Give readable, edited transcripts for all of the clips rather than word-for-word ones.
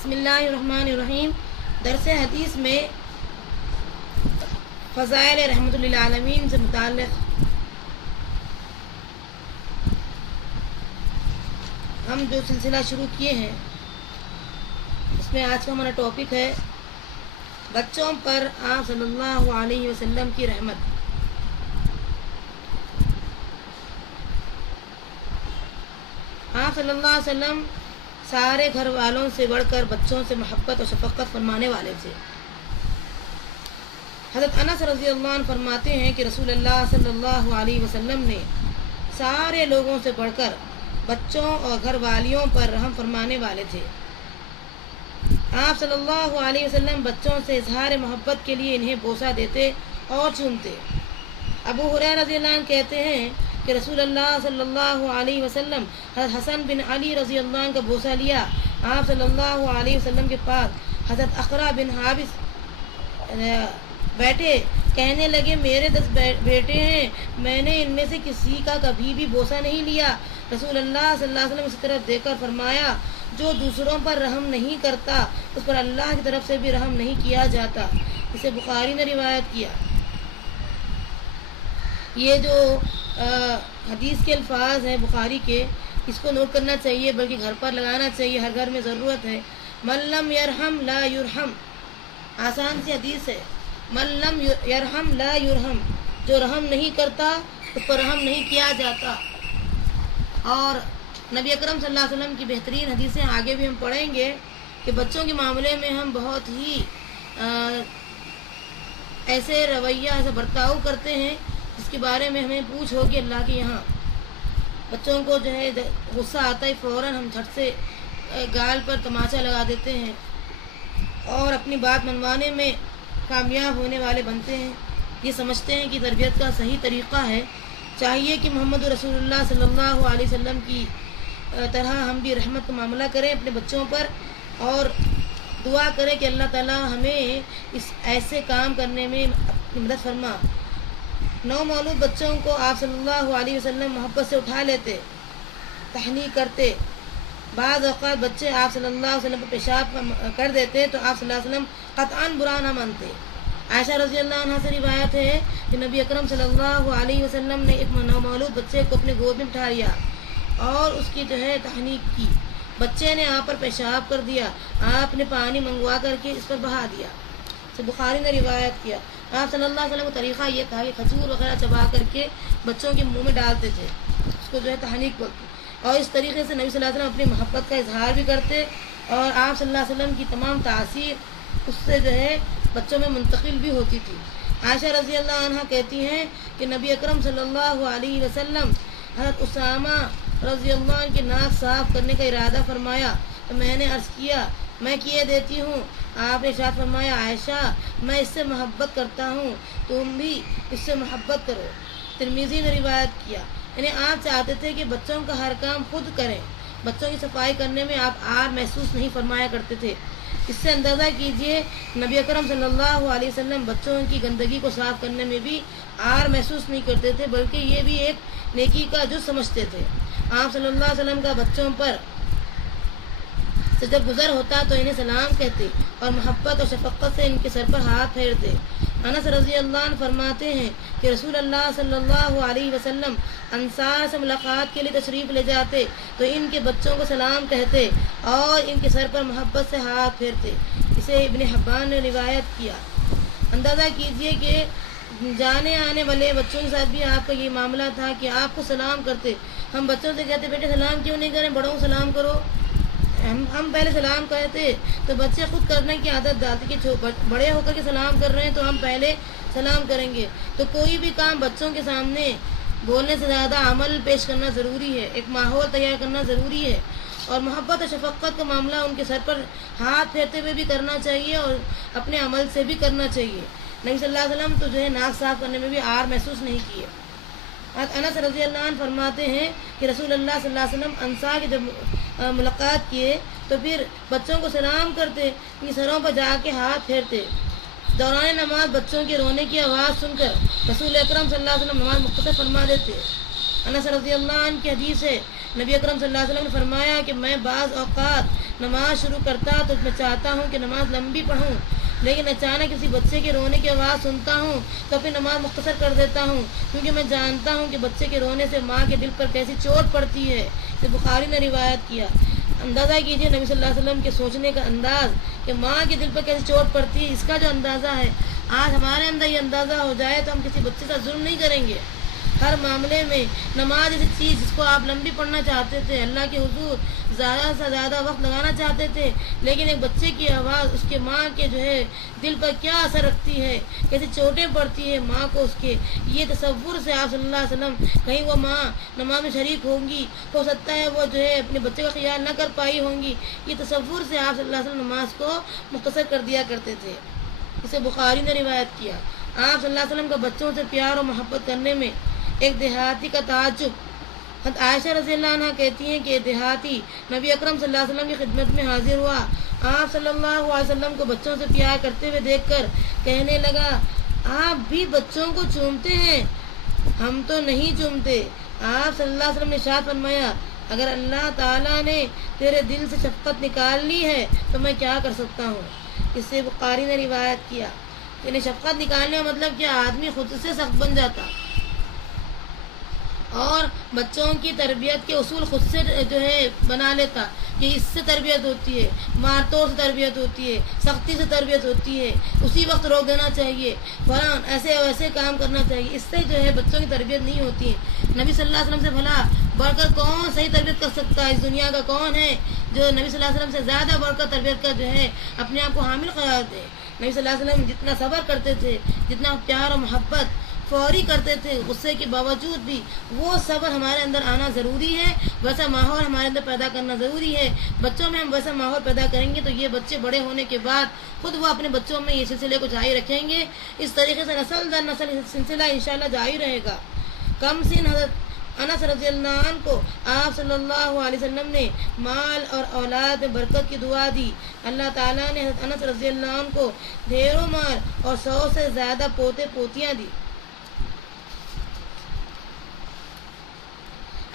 بسم اللہ الرحمن الرحیم۔ درس حدیث میں فضائل رحمۃ للعالمین سے متعلق ہم جو سلسلہ شروع کیے ہیں اس میں آج کا ہمارا ٹاپک ہے بچوں پر آپ صلی اللہ علیہ وسلم کی رحمت۔ آپ صلی اللہ علیہ وسلم سارے گھر والوں سے بڑھ کر بچوں سے محبت اور شفقت فرمانے والے تھے۔ حضرت انس رضی اللہ عنہ فرماتے ہیں کہ رسول اللہ صلی اللہ علیہ وسلم نے سارے لوگوں سے بڑھ کر بچوں اور گھر والیوں پر رحم فرمانے والے تھے۔ آپ صلی اللہ علیہ وسلم بچوں سے اظہار محبت کے لیے انہیں بوسہ دیتے اور چومتے۔ ابو ہریرہ رضی اللہ عنہ کہتے ہیں کہ رسول اللہ صلی اللہ علیہ وسلم حضرت حسن بن علی رضی اللہ عنہ کا بوسہ لیا۔ آپ صلی اللہ علیہ وسلم کے پاس حضرت اقرا بن حابس بیٹھے، کہنے لگے میرے 10 بیٹے ہیں، میں نے ان میں سے کسی کا کبھی بھی بوسہ نہیں لیا۔ رسول اللہ صلی اللہ علیہ وسلم اس طرف دیکھ کر فرمایا جو دوسروں پر رحم نہیں کرتا اس پر اللہ کی طرف سے بھی رحم نہیں کیا جاتا۔ اسے بخاری نے روایت کیا۔ یہ جو حدیث کے الفاظ ہیں بخاری کے، اس کو نوٹ کرنا چاہیے، بلکہ گھر پر لگانا چاہیے، ہر گھر میں ضرورت ہے۔ من لم یرحم لا یرحم، آسان سی حدیث ہے۔ من لم یرحم لا یرحم، جو رحم نہیں کرتا اس پر رحم نہیں کیا جاتا۔ اور نبی اکرم صلی اللہ علیہ وسلم کی بہترین حدیثیں آگے بھی ہم پڑھیں گے کہ بچوں کے معاملے میں ہم بہت ہی ایسے رویہ، ایسے برتاؤ کرتے ہیں جس کے بارے میں ہمیں پوچھ ہوگی اللہ کے یہاں۔ بچوں کو جو ہے غصہ آتا ہے فوراً ہم جھٹ سے گال پر تماچا لگا دیتے ہیں اور اپنی بات منوانے میں کامیاب ہونے والے بنتے ہیں۔ یہ سمجھتے ہیں کہ تربیت کا صحیح طریقہ ہے۔ چاہیے کہ محمد رسول اللہ صلی اللہ علیہ وسلم کی طرح ہم بھی رحمت کا معاملہ کریں اپنے بچوں پر، اور دعا کریں کہ اللہ تعالیٰ ہمیں اس ایسے کام کرنے میں اپنی مدد فرما۔ نو مولود بچوں کو آپ صلی اللہ علیہ وسلم محبت سے اٹھا لیتے، تحنیک کرتے۔ بعض اوقات بچے آپ صلی اللہ علیہ وسلم پر پیشاب کر دیتے تو آپ صلی اللہ علیہ وسلم قطعاً برا نہ مانتے۔ عائشہ رضی اللہ عنہ سے روایت ہے کہ نبی اکرم صلی اللہ علیہ وسلم نے ایک نو مولود بچے کو اپنے گود میں بٹھا لیا اور اس کی جو ہے تحنیک کی۔ بچے نے آپ پر پیشاب کر دیا، آپ نے پانی منگوا کر کے اس پر بہا دیا۔ بخاری نے روایت کیا۔ آپ صلی اللہ علیہ وسلم کا طریقہ یہ تھا کہ کھجور وغیرہ چبا کر کے بچوں کے منہ میں ڈالتے تھے، اس کو جو ہے تحنیک بولتے، اور اس طریقے سے نبی صلی اللہ علیہ وسلم اپنی محبت کا اظہار بھی کرتے، اور آپ صلی اللہ علیہ وسلم کی تمام تاثیر اس سے جو ہے بچوں میں منتقل بھی ہوتی تھی۔ عائشہ رضی اللہ عنہ کہتی ہیں کہ نبی اکرم صلی اللہ علیہ وسلم حضرت اسامہ رضی اللہ عنہ کی ناک صاف کرنے کا ارادہ فرمایا تو میں نے عرض کیا میں کیے دیتی ہوں۔ آپ نے ارشاد فرمایا عائشہ میں اس سے محبت کرتا ہوں، تم بھی اس سے محبت کرو۔ ترمذی نے روایت کیا، یعنی آپ چاہتے تھے کہ بچوں کا ہر کام خود کریں۔ بچوں کی صفائی کرنے میں آپ آر محسوس نہیں فرمایا کرتے تھے۔ اس سے اندازہ کیجئے نبی اکرم صلی اللہ علیہ وسلم بچوں کی گندگی کو صاف کرنے میں بھی آر محسوس نہیں کرتے تھے، بلکہ یہ بھی ایک نیکی کا جز سمجھتے تھے۔ آپ صلی اللہ علیہ وسلم کا بچوں پر سے جب گزر ہوتا تو انہیں سلام کہتے اور محبت اور شفقت سے ان کے سر پر ہاتھ پھیرتے۔ انس رضی اللہ عنہ فرماتے ہیں کہ رسول اللہ صلی اللہ علیہ وسلم انصار سے ملاقات کے لیے تشریف لے جاتے تو ان کے بچوں کو سلام کہتے اور ان کے سر پر محبت سے ہاتھ پھیرتے۔ اسے ابن حبان نے روایت کیا۔ اندازہ کیجئے کہ جانے آنے والے بچوں کے ساتھ بھی آپ کا یہ معاملہ تھا کہ آپ کو سلام کرتے۔ ہم بچوں سے کہتے بیٹے سلام کیوں نہیں کریں، بڑوں کو سلام کرو۔ ہم پہلے سلام کہتے تو بچے خود کرنے کی عادت ڈالتے کہ بڑے ہو کر کے سلام کر رہے ہیں تو ہم پہلے سلام کریں گے۔ تو کوئی بھی کام بچوں کے سامنے بولنے سے زیادہ عمل پیش کرنا ضروری ہے، ایک ماحول تیار کرنا ضروری ہے، اور محبت اور شفقت کا معاملہ ان کے سر پر ہاتھ پھیرتے ہوئے بھی کرنا چاہیے اور اپنے عمل سے بھی کرنا چاہیے۔ نبی صلی اللہ علیہ وسلم تو جو ہے ناک صاف کرنے میں بھی آر محسوس نہیں کیے۔ انس رضی اللہ عنہ فرماتے ہیں کہ رسول اللہ صلی اللہ علیہ وسلم انصار کی جب ملاقات کیے تو پھر بچوں کو سلام کرتے، ان سروں پر جا کے ہاتھ پھیرتے۔ دوران نماز بچوں کے رونے کی آواز سن کر رسول اکرم صلی اللہ علیہ وسلم نماز مختصر فرما دیتے۔ انس رضی اللہ عنہ کی حدیث ہے، نبی اکرم صلی اللہ علیہ وسلم نے فرمایا کہ میں بعض اوقات نماز شروع کرتا تو میں چاہتا ہوں کہ نماز لمبی پڑھوں، لیکن اچانک کسی بچے کے رونے کی آواز سنتا ہوں تو اپنی نماز مختصر کر دیتا ہوں، کیونکہ میں جانتا ہوں کہ بچے کے رونے سے ماں کے دل پر کیسی چوٹ پڑتی ہے۔ یہ بخاری نے روایت کیا۔ اندازہ کیجئے نبی صلی اللہ علیہ وسلم کے سوچنے کا انداز کہ ماں کے دل پر کیسی چوٹ پڑتی ہے، اس کا جو اندازہ ہے، آج ہمارے اندر یہ اندازہ ہو جائے تو ہم کسی بچے کا ظلم نہیں کریں گے۔ ہر معاملے میں نماز ایسی چیز جس کو آپ لمبی پڑھنا چاہتے تھے، اللہ کے حضور زیادہ سے زیادہ وقت لگانا چاہتے تھے، لیکن ایک بچے کی آواز اس کے ماں کے جو ہے دل پر کیا اثر رکھتی ہے، کیسی چوٹیں پڑتی ہے ماں کو اس کے، یہ تصور سے آپ صلی اللہ علیہ وسلم، کہیں وہ ماں نماز میں شریک ہوں گی، ہو سکتا ہے وہ جو ہے اپنے بچے کا خیال نہ کر پائی ہوں گی، یہ تصور سے آپ صلی اللہ علیہ وسلم نماز کو مختصر کر دیا کرتے تھے۔ اسے بخاری نے روایت کیا۔ آپ صلی اللہ علیہ وسلم کا بچوں سے پیار و محبت کرنے میں ایک دیہاتی کا تعجب۔ حضرت عائشہ رضی اللہ عنہ کہتی ہیں کہ دیہاتی نبی اکرم صلی اللہ علیہ وسلم کی خدمت میں حاضر ہوا، آپ صلی اللہ علیہ وسلم کو بچوں سے پیار کرتے ہوئے دیکھ کر کہنے لگا، آپ بھی بچوں کو چومتے ہیں؟ ہم تو نہیں چومتے۔ آپ صلی اللہ علیہ وسلم نے ارشاد فرمایا، اگر اللہ تعالیٰ نے تیرے دل سے شفقت نکال لی ہے تو میں کیا کر سکتا ہوں۔ اس سے بخاری نے روایت کیا، یعنی شفقت نکالنے کا مطلب کہ آدمی خود سے سخت بن جاتا اور بچوں کی تربیت کے اصول خود سے جو ہے بنا لیتا کہ اس سے تربیت ہوتی ہے، مار توڑ سے تربیت ہوتی ہے، سختی سے تربیت ہوتی ہے، اسی وقت روک دینا چاہیے، فلاں ایسے ویسے کام کرنا چاہیے، اس سے جو ہے بچوں کی تربیت نہیں ہوتی ہے۔ نبی صلی اللہ علیہ وسلم سے بھلا بڑھ کر کون صحیح تربیت کر سکتا ہے؟ اس دنیا کا کون ہے جو نبی صلی اللہ علیہ وسلم سے زیادہ بڑھ کر تربیت کا جو ہے اپنے آپ کو حامل قرار دے؟ نبی صلی اللہ علیہ وسلم جتنا صبر کرتے تھے، جتنا پیار و محبت فوری کرتے تھے، غصے کے باوجود بھی وہ صبر ہمارے اندر آنا ضروری ہے، ویسا ماحول ہمارے اندر پیدا کرنا ضروری ہے۔ بچوں میں ہم ویسا ماحول پیدا کریں گے تو یہ بچے بڑے ہونے کے بعد خود وہ اپنے بچوں میں یہ سلسلے کو جاری رکھیں گے، اس طریقے سے نسل در نسل سلسلہ انشاءاللہ جاری رہے گا۔ کم سن حضرت انس رضی اللہ عنہ کو آپ صلی اللہ علیہ وسلم نے مال اور اولاد میں برکت کی دعا دی۔ اللہ تعالیٰ نے حضرت انس رضی اللہ عنہ کو ڈھیروں مال اور 100 سے زیادہ پوتے پوتیاں دی۔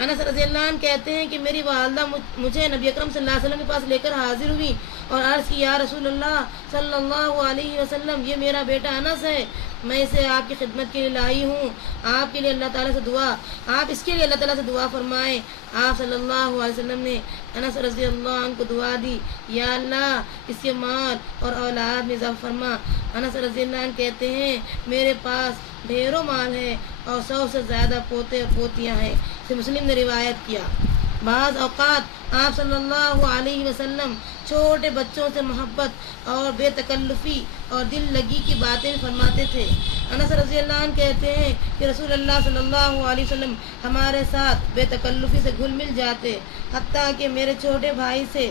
انس رضی اللہ عنہ کہتے ہیں کہ میری والدہ مجھے نبی اکرم صلی اللہ علیہ وسلم کے پاس لے کر حاضر ہوئی اور عرض کی، یا رسول اللہ صلی اللہ علیہ وسلم، یہ میرا بیٹا انس ہے، میں اسے آپ کی خدمت کے لیے لائی ہوں، آپ کے لیے اللہ تعالیٰ سے دعا، آپ اس کے لیے اللہ تعالیٰ سے دعا فرمائیں۔ آپ صلی اللہ علیہ وسلم نے انس رضی اللہ عنہ کو دعا دی، یا اللہ اس کے مال اور اولاد میں اضافہ فرما۔ انس رضی اللہ عنہ کہتے ہیں میرے پاس ڈھیروں مال ہے اور 100 سے زیادہ پوتے اور پوتیاں ہیں۔ سے مسلم نے روایت کیا۔ بعض اوقات آپ صلی اللہ علیہ وسلم چھوٹے بچوں سے محبت اور بے تکلفی اور دل لگی کی باتیں فرماتے تھے۔ انس رضی اللہ عنہ کہتے ہیں کہ رسول اللہ صلی اللہ علیہ وسلم ہمارے ساتھ بے تکلفی سے گھل مل جاتے، حتیٰ کہ میرے چھوٹے بھائی سے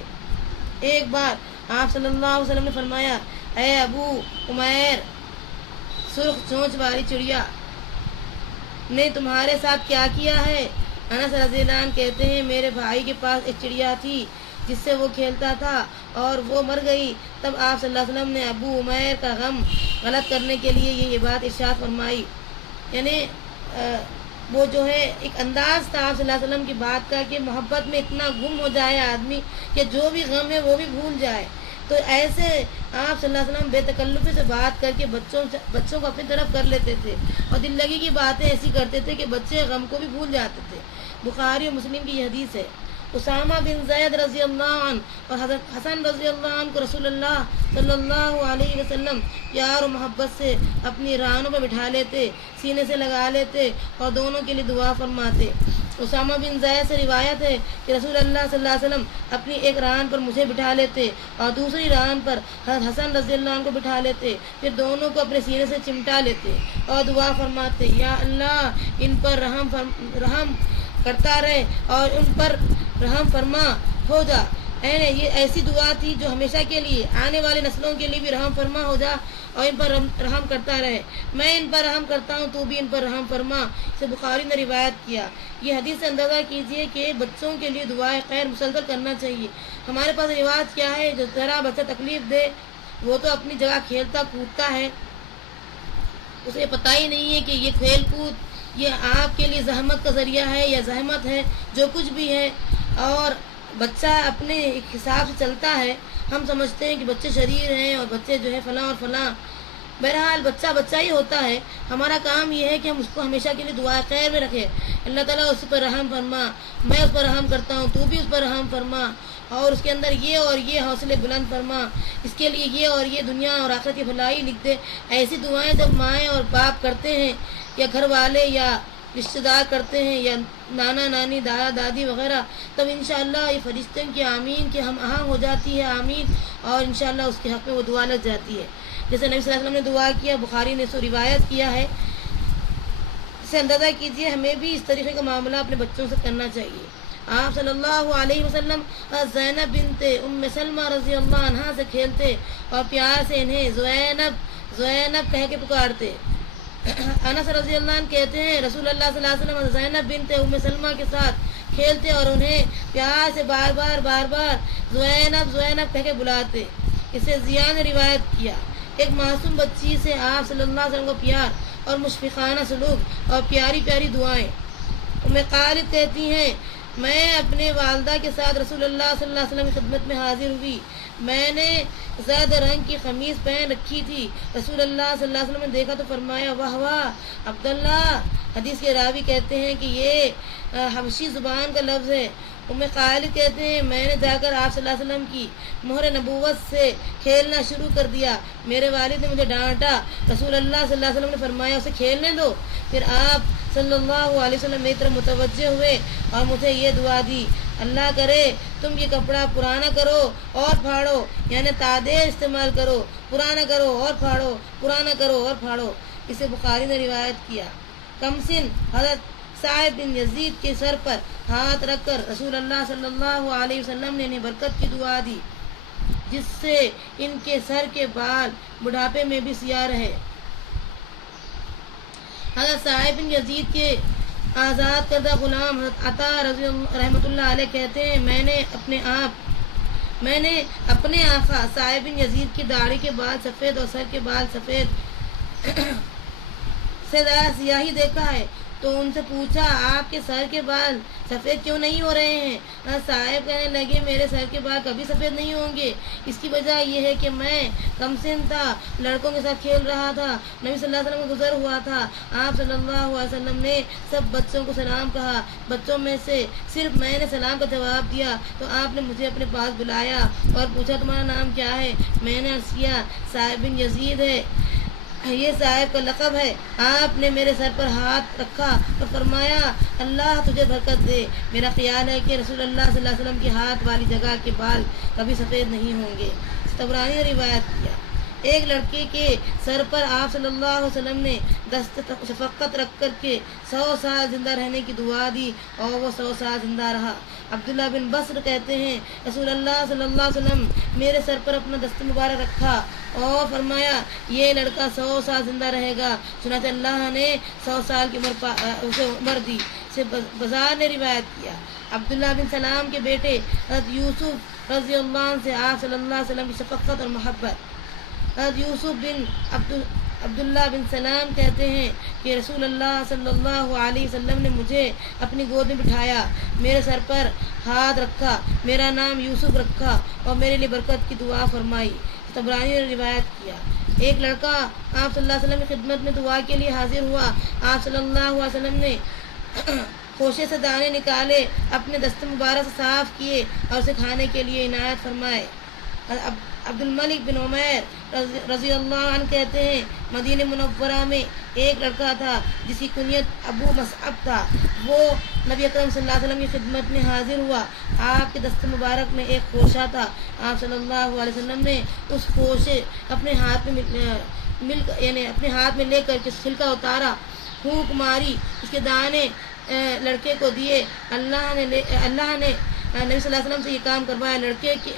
ایک بار آپ صلی اللہ علیہ وسلم نے فرمایا، اے ابو عمیر، سرخ چونچ والی چڑیا نے تمہارے ساتھ کیا کیا ہے؟ انس رضی اللہ عنہ کہتے ہیں میرے بھائی کے پاس ایک چڑیا تھی جس سے وہ کھیلتا تھا اور وہ مر گئی۔ تب آپ صلی اللہ علیہ وسلم نے ابو عمیر کا غم غلط کرنے کے لیے یہ بات ارشاد فرمائی۔ یعنی وہ جو ہے ایک انداز تھا آپ صلی اللہ علیہ وسلم کی بات کا کہ محبت میں اتنا گم ہو جائے آدمی کہ جو بھی غم ہے وہ بھی بھول جائے۔ تو ایسے آپ صلی اللہ علیہ وسلم بے تکلفی سے بات کر کے بچوں کو اپنی طرف کر لیتے تھے اور دل لگی کی باتیں ایسی کرتے تھے کہ بچے غم کو بھی بھول جاتے تھے۔ بخاری اور مسلم کی یہ حدیث ہے۔ اسامہ بن زید رضی اللہ عنہ اور حضرت حسن رضی اللہ عنہ کو رسول اللہ صلی اللہ علیہ وسلم پیار و محبت سے اپنی رانوں پر بٹھا لیتے، سینے سے لگا لیتے اور دونوں کے لیے دعا فرماتے۔ اسامہ بن زید سے روایت ہے کہ رسول اللہ صلی اللہ علیہ وسلم اپنی ایک ران پر مجھے بٹھا لیتے اور دوسری ران پر حضرت حسن رضی اللہ عنہ کو بٹھا لیتے، پھر دونوں کو اپنے سینے سے چمٹا لیتے اور دعا فرماتے، یا اللہ ان پر رحم کرتا رہے اور ان پر رحم فرما ہو جا۔ یہ ایسی دعا تھی جو ہمیشہ کے لیے آنے والے نسلوں کے لیے بھی رحم فرما ہو جا اور ان پر رحم کرتا رہے۔ میں ان پر رحم کرتا ہوں، تو بھی ان پر رحم فرما۔ اسے بخاری نے روایت کیا۔ یہ حدیث سے اندازہ کیجئے کہ بچوں کے لیے دعائے خیر مسلسل کرنا چاہیے۔ ہمارے پاس رواج کیا ہے، جو ذرا بچہ تکلیف دے وہ تو اپنی جگہ کھیلتا کودتا ہے، اسے پتہ ہی نہیں ہے کہ یہ کھیل کود یہ آپ کے لیے زحمت کا ذریعہ ہے یا زحمت ہے، جو کچھ بھی ہے، اور بچہ اپنے ایک حساب سے چلتا ہے. ہم سمجھتے ہیں کہ بچے شریر ہیں اور بچے جو ہے فلاں اور فلاں. بہرحال بچہ بچہ ہی ہوتا ہے. ہمارا کام یہ ہے کہ ہم اس کو ہمیشہ کے لیے دعا خیر میں رکھیں. اللہ تعالیٰ اس پر رحم فرما، میں اس پر رحم کرتا ہوں، تو بھی اس پر رحم فرما، اور اس کے اندر یہ اور یہ حوصلے بلند فرما، اس کے لیے یہ اور یہ دنیا اور آخرت کی بھلائی لکھ دے. ایسی دعائیں جب مائیں اور باپ کرتے ہیں یا گھر والے یا رشتہ دار کرتے ہیں یا نانا نانی دادا دادی وغیرہ، تب انشاءاللہ یہ فرشتے کی آمین کہ ہم آہنگ ہو جاتی ہے آمین، اور انشاءاللہ اس کے حق میں وہ دعا لگ جاتی ہے. جیسے نبی صلی اللہ علیہ وسلم نے دعا کیا، بخاری نے سو روایت کیا ہے. سے اندازہ کیجئے ہمیں بھی اس طریقے کا معاملہ اپنے بچوں سے کرنا چاہیے. آپ صلی اللہ علیہ وسلم زینب بنت ام سلمہ رضی اللہ عنہا سے کھیلتے اور پیار سے انہیں زینب زینب کہہ کے پکارتے. انس رضی اللہ عنہ کہتے ہیں رسول اللہ صلی اللہ علیہ وسلم زینب بنت ام سلمہ کے ساتھ کھیلتے اور انہیں پیار سے بار بار زینب زینب کہہ کے بلاتے. اسے ضیاء نے روایت کیا. ایک معصوم بچی سے آپ صلی اللہ علیہ وسلم کو پیار اور مشفقانہ سلوک اور پیاری پیاری دعائیں. ام خالد کہتی ہیں میں اپنے والدہ کے ساتھ رسول اللہ صلی اللہ علیہ وسلم کی خدمت میں حاضر ہوئی. میں نے زرد رنگ کی قمیص پہن رکھی تھی. رسول اللہ صلی اللہ علیہ وسلم نے دیکھا تو فرمایا واہ واہ عبداللہ. حدیث کے راوی کہتے ہیں کہ یہ حبشی زبان کا لفظ ہے. ام خالد کہتے ہیں میں نے جا کر آپ صلی اللہ علیہ وسلم کی مہر نبوت سے کھیلنا شروع کر دیا. میرے والد نے مجھے ڈانٹا. رسول اللہ صلی اللہ علیہ وسلم نے فرمایا اسے کھیلنے دو. پھر آپ صلی اللہ علیہ وسلم میری طرف متوجہ ہوئے اور مجھے یہ دعا دی اللہ کرے تم یہ کپڑا پرانا کرو اور پھاڑو، یعنی تادیر استعمال کرو، پرانا کرو اور پھاڑو، پرانا کرو اور پھاڑو. اسے بخاری نے روایت کیا. کمسن حضرت صاحب بن یزید کے سر پر ہاتھ رکھ کر رسول اللہ صلی اللہ علیہ وسلم نے انہیں برکت کی دعا دی جس سے ان کے سر کے بال بڑھاپے میں بھی سیاہ رہے. حضرت صاحب بن یزید کے آزاد کردہ غلام حضرت عطا رحمۃ اللہ علیہ کہتے ہیں میں نے اپنے آقا صاحب بن یزید کی داڑھی کے بال سفید اور سر کے بال سفید سے زیادہ سیاہی دیکھا ہے تو ان سے پوچھا آپ کے سر کے بال سفید کیوں نہیں ہو رہے ہیں؟ صاحب کہنے لگے میرے سر کے بال کبھی سفید نہیں ہوں گے. اس کی وجہ یہ ہے کہ میں کم سن تھا، لڑکوں کے ساتھ کھیل رہا تھا. نبی صلی اللہ علیہ وسلم کو گزر ہوا تھا. آپ صلی اللہ علیہ وسلم نے سب بچوں کو سلام کہا. بچوں میں سے صرف میں نے سلام کا جواب دیا تو آپ نے مجھے اپنے پاس بلایا اور پوچھا تمہارا نام کیا ہے؟ میں نے عرض کیا صاحب بن یزید ہے، یہ صاحب کا لقب ہے. آپ نے میرے سر پر ہاتھ رکھا اور فرمایا اللہ تجھے برکت دے. میرا خیال ہے کہ رسول اللہ صلی اللہ علیہ وسلم کے ہاتھ والی جگہ کے بال کبھی سفید نہیں ہوں گے. طبرانی نے روایت کیا. ایک لڑکے کے سر پر آپ صلی اللہ علیہ وسلم نے دست شفقت رکھ کر کے 100 سال زندہ رہنے کی دعا دی اور وہ 100 سال زندہ رہا. عبداللہ بن بصر کہتے ہیں رسول اللہ صلی اللہ علیہ وسلم میرے سر پر اپنا دست مبارک رکھا اور فرمایا یہ لڑکا 100 سال زندہ رہے گا. چنانچہ اللہ نے 100 سال کی اسے عمر دی. سے بازار نے روایت کیا. عبداللہ بن سلام کے بیٹے حضرت یوسف رضی اللہ عنہ سے آپ صلی اللہ علیہ وسلم کی شفقت اور محبت. حضرت یوسف بن عبداللہ بن سلام کہتے ہیں کہ رسول اللہ صلی اللہ علیہ وسلم نے مجھے اپنی گود میں بٹھایا، میرے سر پر ہاتھ رکھا، میرا نام یوسف رکھا اور میرے لیے برکت کی دعا فرمائی. طبرانی نے روایت کیا. ایک لڑکا آپ صلی اللہ علیہ وسلم کی خدمت میں دعا کے لیے حاضر ہوا. آپ صلی اللہ علیہ وسلم نے خوشے سے دانے نکالے، اپنے دست مبارک سے صاف کیے اور اسے کھانے کے لیے عنایت فرمائے. عبد الملک بن عمیر رضی اللہ عنہ کہتے ہیں مدینہ منورہ میں ایک لڑکا تھا جس کی کنیت ابو مصعب تھا. وہ نبی اکرم صلی اللہ علیہ وسلم کی خدمت میں حاضر ہوا. آپ کے دست مبارک میں ایک خوشہ تھا. آپ صلی اللہ علیہ وسلم نے اس خوشے اپنے ہاتھ میں لے کر کے چھلکا اتارا، پھونک ماری، اس کے دانے لڑکے کو دیے. اللہ نے نبی صلی اللہ علیہ وسلم سے یہ کام کروایا.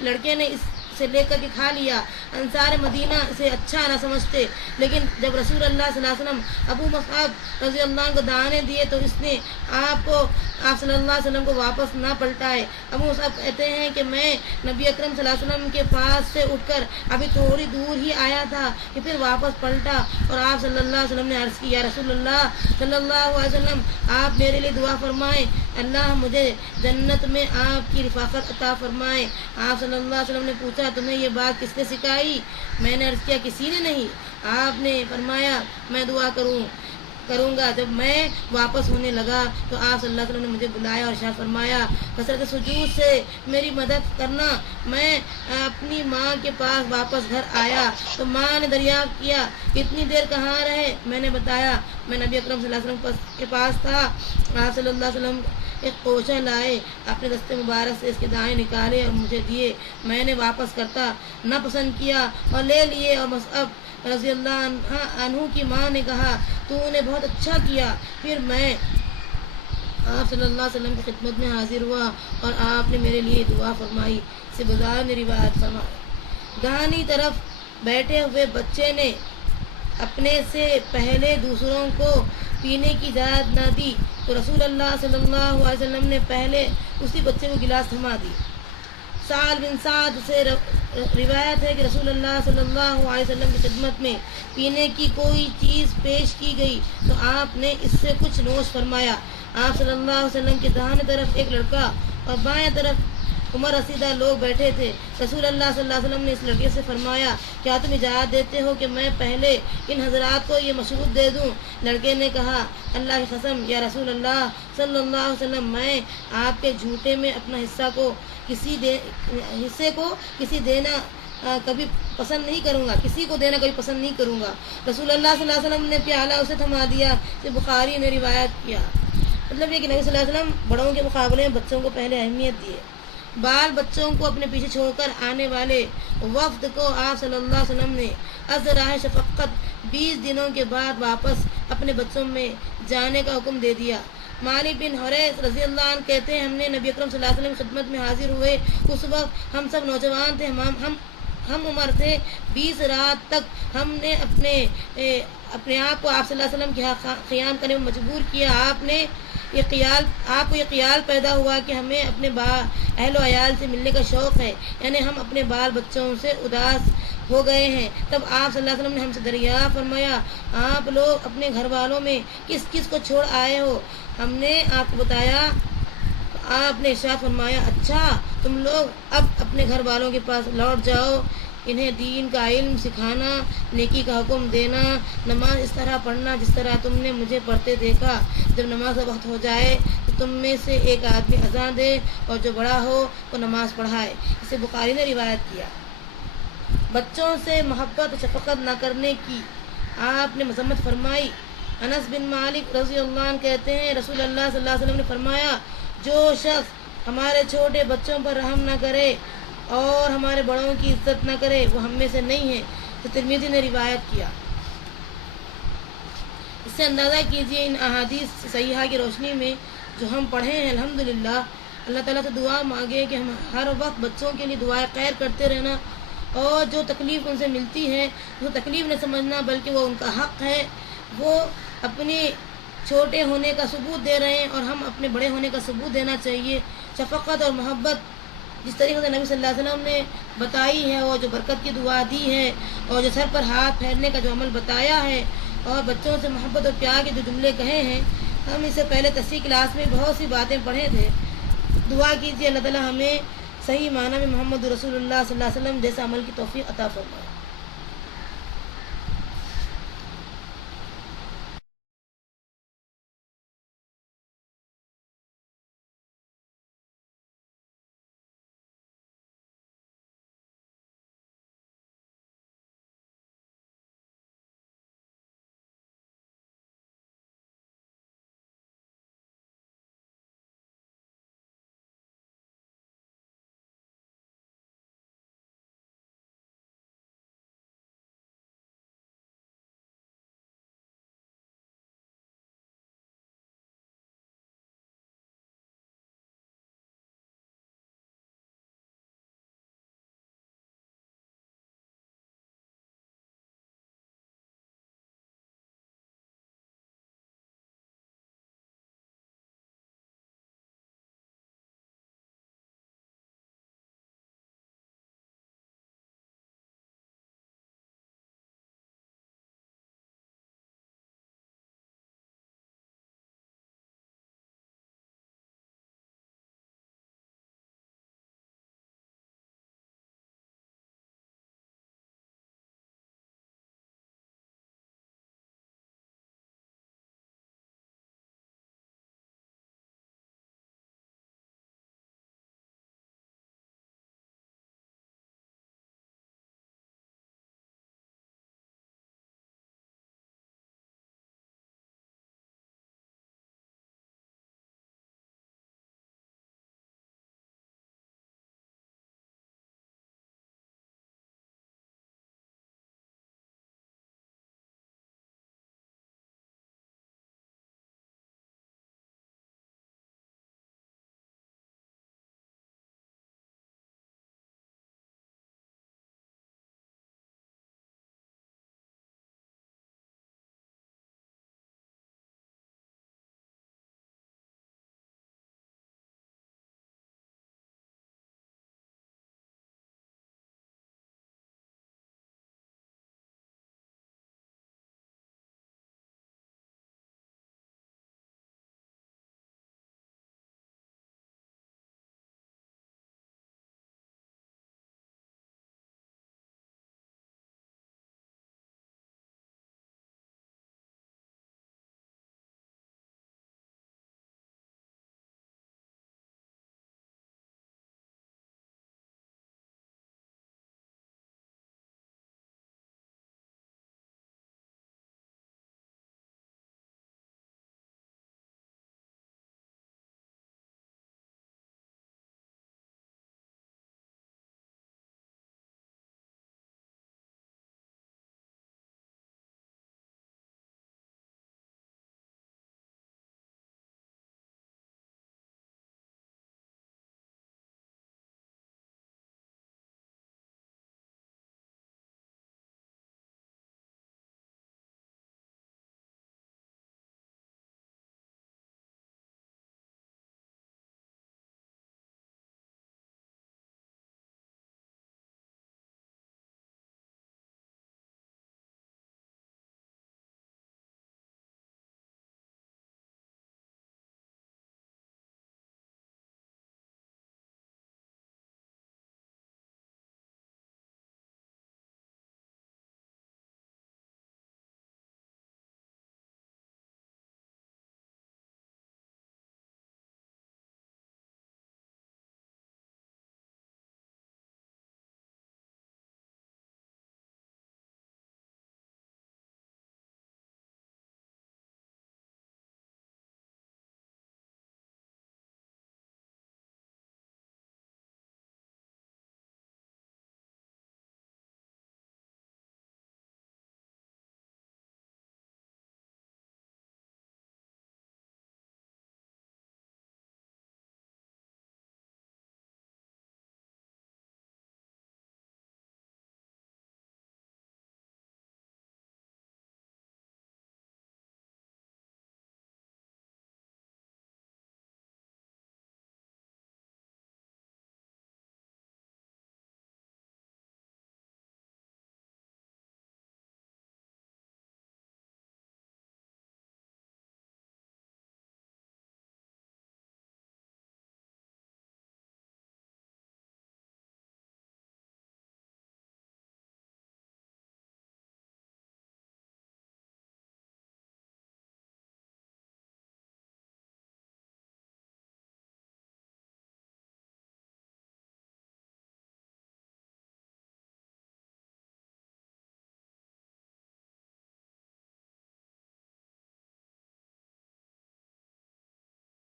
لڑکے نے اس سے لے کر کے کھا لیا. انصار مدینہ اسے اچھا نہ سمجھتے، لیکن جب رسول اللہ صلی اللہ علیہ وسلم ابو مصعب رضی اللہ عنہ کو دانے دیے تو اس نے آپ صلی اللہ علیہ وسلم کو واپس نہ پلٹائے. ابو مصعب کہتے ہیں کہ میں نبی اکرم صلی اللہ علیہ وسلم کے پاس سے اٹھ کر ابھی تھوڑی دور ہی آیا تھا کہ پھر واپس پلٹا اور آپ صلی اللہ علیہ وسلم نے عرض کی یا رسول اللہ صلی اللہ علیہ وسلم آپ میرے لیے دعا فرمائیں. اللہ مجھے جنت میں آپ کی رفاقت عطا فرمائے۔ آپ صلی اللہ علیہ وسلم نے پوچھا تمہیں یہ بات کس نے سکھائی؟ میں نے عرض کیا کسی نے نہیں۔ آپ نے فرمایا میں دعا کروں گا۔ جب میں واپس ہونے لگا تو آپ صلی اللہ علیہ وسلم نے مجھے بلایا اور ارشاد فرمایا کثرت سجود سے میری مدد کرنا۔ میں اپنی ماں کے پاس واپس گھر آیا تو ماں نے دریافت کیا اتنی دیر کہاں رہے؟ میں نے بتایا میں نبی اکرم صلی اللہ علیہ وسلم کے پاس تھا۔ آپ صلی اللہ علیہ وسلم ایک کوشہ لائے، اپنے دستے مبارک سے اس کے دائیں نکالے اور مجھے دیے۔ میں نے واپس کرتا نہ پسند کیا اور لے لیے، اور مصعب رضی اللہ عنہ کی ماں نے کہا تو نے بہت اچھا کیا۔ پھر میں آپ صلی اللہ علیہ وسلم کی خدمت میں حاضر ہوا اور آپ نے میرے لیے دعا فرمائی۔ سے بازار نے روایت فرمائی۔ داہنی طرف بیٹھے ہوئے بچے نے اپنے سے پہلے دوسروں کو پینے کی اجازت نہ دی تو رسول اللہ صلی اللہ علیہ وسلم نے پہلے اسی بچے کو گلاس تھما دی۔ سعد بن سعد سے روایت ہے کہ رسول اللہ صلی اللہ علیہ وسلم کی خدمت میں پینے کی کوئی چیز پیش کی گئی تو آپ نے اس سے کچھ نوش فرمایا۔ آپ صلی اللہ علیہ وسلم کے داہنے طرف ایک لڑکا اور بائیں طرف عمر رسیدہ لوگ بیٹھے تھے۔ رسول اللہ صلی اللہ علیہ وسلم نے اس لڑکے سے فرمایا کیا تم اجازت دیتے ہو کہ میں پہلے ان حضرات کو یہ مشروب دے دوں؟ لڑکے نے کہا اللہ کی قسم یا رسول اللہ صلی اللہ علیہ وسلم میں آپ کے جھوٹے میں اپنا حصے کو کسی دینا کبھی پسند نہیں کروں گا، کسی کو دینا کبھی پسند نہیں کروں گا۔ رسول اللہ صلی اللہ علیہ وسلم نے پیالہ اسے تھما دیا۔ کہ بخاری نے روایت کیا۔ مطلب یہ کہ نبی صلی اللہ علیہ وسلم بڑوں کے مقابلے میں بچوں کو پہلے اہمیت دیے۔ بال بچوں کو اپنے پیچھے چھوڑ کر آنے والے وفد کو آپ صلی اللہ علیہ وسلم نے از راہ شفقت 20 دنوں کے بعد واپس اپنے بچوں میں جانے کا حکم دے دیا۔ مالک بن حویرث رضی اللہ عنہ کہتے ہیں ہم نے نبی اکرم صلی اللہ علیہ وسلم کی خدمت میں حاضر ہوئے۔ اس وقت ہم سب نوجوان تھے، ہم عمر تھے۔ 20 رات تک ہم نے اپنے آپ کو آپ صلی اللہ علیہ وسلم کے قیام کرنے میں مجبور کیا۔ آپ کو یہ خیال پیدا ہوا کہ ہمیں اپنے اہل و عیال سے ملنے کا شوق ہے، یعنی ہم اپنے بال بچوں سے اداس ہو گئے ہیں۔ تب آپ صلی اللہ علیہ وسلم نے ہم سے دریافت فرمایا آپ لوگ اپنے گھر والوں میں کس کس کو چھوڑ آئے ہو؟ ہم نے آپ کو بتایا۔ آپ نے ارشاد فرمایا اچھا تم لوگ اب اپنے گھر والوں کے پاس لوٹ جاؤ، انہیں دین کا علم سکھانا، نیکی کا حکم دینا، نماز اس طرح پڑھنا جس طرح تم نے مجھے پڑھتے دیکھا۔ جب نماز کا وقت ہو جائے تو تم میں سے ایک آدمی اذان دے اور جو بڑا ہو وہ نماز پڑھائے۔ اسے بخاری نے روایت کیا۔ بچوں سے محبت و شفقت نہ کرنے کی آپ نے مذمت فرمائی۔ انس بن مالک رضی اللہ عنہ کہتے ہیں رسول اللہ صلی اللہ علیہ وسلم نے فرمایا جو شخص ہمارے چھوٹے بچوں پر رحم نہ کرے اور ہمارے بڑوں کی عزت نہ کرے وہ ہم میں سے نہیں ہے۔ تو ترمذی نے روایت کیا۔ اس سے اندازہ کیجئے ان احادیث صحیحہ کی روشنی میں جو ہم پڑھے ہیں الحمدللہ اللہ تعالیٰ سے دعا مانگے کہ ہم ہر وقت بچوں کے لیے دعائیں خیر کرتے رہنا، اور جو تکلیف ان سے ملتی ہے وہ تکلیف نہ سمجھنا بلکہ وہ ان کا حق ہے۔ وہ اپنی چھوٹے ہونے کا ثبوت دے رہے ہیں اور ہم اپنے بڑے ہونے کا ثبوت دینا چاہیے۔ شفقت اور محبت جس طریقے سے نبی صلی اللہ علیہ وسلم نے بتائی ہے اور جو برکت کی دعا دی ہے اور جو سر پر ہاتھ پھیرنے کا جو عمل بتایا ہے اور بچوں سے محبت اور پیار کے جو جملے کہے ہیں، ہم اس سے پہلے تصحیح کلاس میں بہت سی باتیں پڑھے تھے۔ دعا کیجیے اللہ تعالیٰ ہمیں صحیح معنی میں محمد رسول اللہ صلی اللہ علیہ وسلم جیسا عمل کی توفیق عطا فرمائے۔